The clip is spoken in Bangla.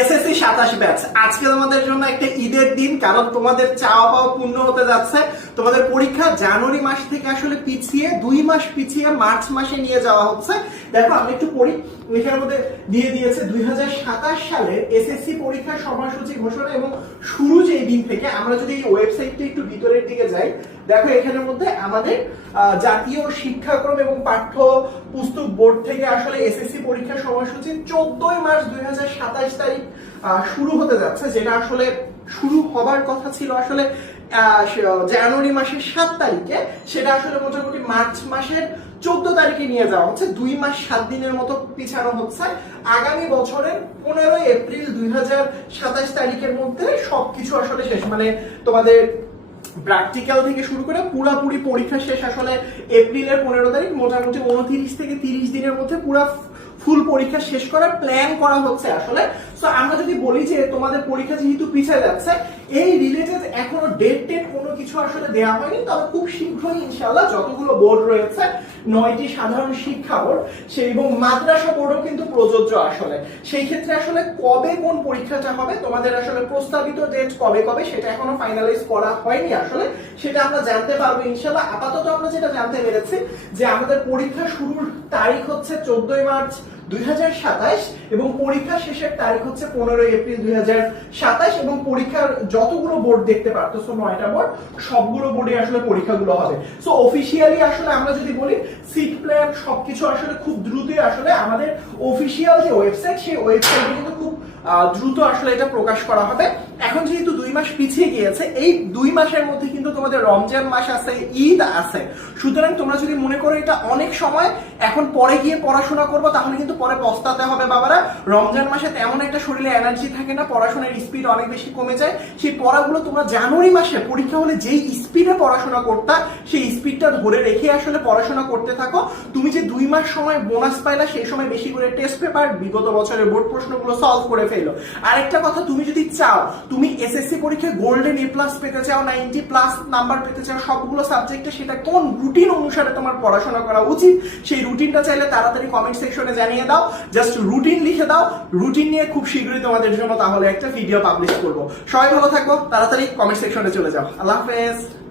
SSC 27 batch. আজকে তোমাদের জন্য একটা ঈদের দিন, কারণ তোমাদের চাওয়া পাওয়া পূর্ণ হতে যাচ্ছে। তোমাদের পরীক্ষা জানুয়ারি মাস থেকে আসলে পিছিয়ে 2 মাস পিছিয়ে মার্চ মাসে নিয়ে যাওয়া হচ্ছে। দেখো আমি একটু পড়ি, এখানের মধ্যে দিয়ে দিয়েছে 2027 সালে এসএসসি পরীক্ষার সময়সূচি ঘোষণা এবং শুরু যেই দিন থেকে। আমরা যদি এই ওয়েবসাইটটা একটু ভিতরের দিকে যাই, দেখো এখানের মধ্যে আমাদের জাতীয় শিক্ষাক্রম এবং পাঠ্য পুস্তক বোর্ড থেকে আসলে এসএসসি পরীক্ষার সময়সূচি 14 মার্চ 2027 তারিখ শুরু হতে যাচ্ছে, যেটা আসলে শুরু হবার কথা ছিল আসলে জানুয়ারি মাসের 7 তারিখে, সেটা আসলে মোটামুটি মার্চ মাসের 14 তারিখে নিয়ে যাওয়া হচ্ছে। 2 মাস 7 দিনের মতো পিছানো হচ্ছে। আগামী বছরের 15 এপ্রিল 2027 তারিখের মধ্যে সবকিছু আসলে শেষ, মানে তোমাদের প্র্যাকটিক্যাল থেকে শুরু করে পুরোপুরি পরীক্ষা শেষ আসলে এপ্রিলের 15 তারিখ। মোটামুটি 29 থেকে 30 দিনের মধ্যে পুরো ফুল পরীক্ষা শেষ করার প্ল্যান করা হচ্ছে আসলে। সো আমরা যদি বলি যে তোমাদের পরীক্ষা যেহেতু পিছিয়ে যাচ্ছে, এই রিলেটেড এখনো ডেট কোনো কিছু আসলে দেওয়া হয়নি, তবে খুব শীঘ্রই ইনশাআল্লাহ যতগুলো বোর্ড রয়েছে, 9টি সাধারণ শিক্ষা বোর্ড সেই এবং মাদ্রাসা বোর্ডও কিন্তু প্রযোজ্য আসলে। সেই ক্ষেত্রে আসলে কবে কোন পরীক্ষাটা হবে, তোমাদের আসলে প্রস্তাবিত ডেট কবে কবে সেটা এখনো ফাইনালাইজ করা হয়নি আসলে, সেটা আমরা জানতে পারবো ইনশাআল্লাহ। আপাতত আমরা যেটা জানতে পেরেছি যে আমাদের পরীক্ষা শুরুর তারিখ হচ্ছে 14 মার্চ 2027 এবং পরীক্ষা শেষের তারিখ হচ্ছে 15 এপ্রিল 2027 এবং পরীক্ষার যতগুলো বোর্ড দেখতে পারতো 9টা বোর্ড, সবগুলো বোর্ডে আসলে পরীক্ষাগুলো হবে। সো অফিশিয়ালি আসলে আমরা যদি বলি সিট প্ল্যান সবকিছু আসলে খুব দ্রুতই আসলে আমাদের অফিশিয়াল যে ওয়েবসাইট, সেই ওয়েবসাইটে কিন্তু খুব দ্রুত আসলে এটা প্রকাশ করা হবে। এখন যেহেতু 2 মাস পিছিয়ে গিয়েছে, এই 2 মাসের মধ্যে কিন্তু তোমাদের রমজান মাস আছে, ঈদ আছে। সুতরাং তোমরা যদি মনে করো এটা অনেক সময়, এখন পরে গিয়ে পড়াশোনা করবো, তাহলে কিন্তু পরে পস্তাতে হবে বাবারা। রমজান মাসে তেমন একটা শরীরে এনার্জি থাকে না, পড়াশোনার স্পিড অনেক বেশি কমে যায়। সেই পড়াগুলো তোমরা জানুয়ারি মাসে পরীক্ষা হলে যেই স্পিডে পড়াশোনা করতা, সেই স্পিডটা ধরে রেখে আসলে পড়াশোনা করতে থাকো। তুমি যে 2 মাস সময় বোনাস পাইলা, সেই সময় বেশি করে টেস্ট পেপার, বিগত বছরের বোর্ড প্রশ্নগুলো সলভ করে ফেলো। আরেকটা কথা, তুমি যদি চাও তুমি এসএসসি পরীক্ষায় গোল্ডেন এ প্লাস পেতে চাও, 90+ নাম্বার পেতে চাও সবগুলো সাবজেক্টে, সেটা কোন রুটিন অনুসারে তোমার পড়াশোনা করা উচিত, সেই রুটিনটা চাইলে তাড়াতাড়ি কমেন্ট সেকশনে জানিয়ে দাও। জাস্ট রুটিন লিখে দাও, রুটিন নিয়ে খুব শীঘ্রই তোমাদের জন্য তাহলে একটা ভিডিও পাবলিশ করবো। সবাই ভালো থাকো, তাড়াতাড়ি কমেন্ট সেকশনে চলে যাও। আল্লাহ হাফেজ।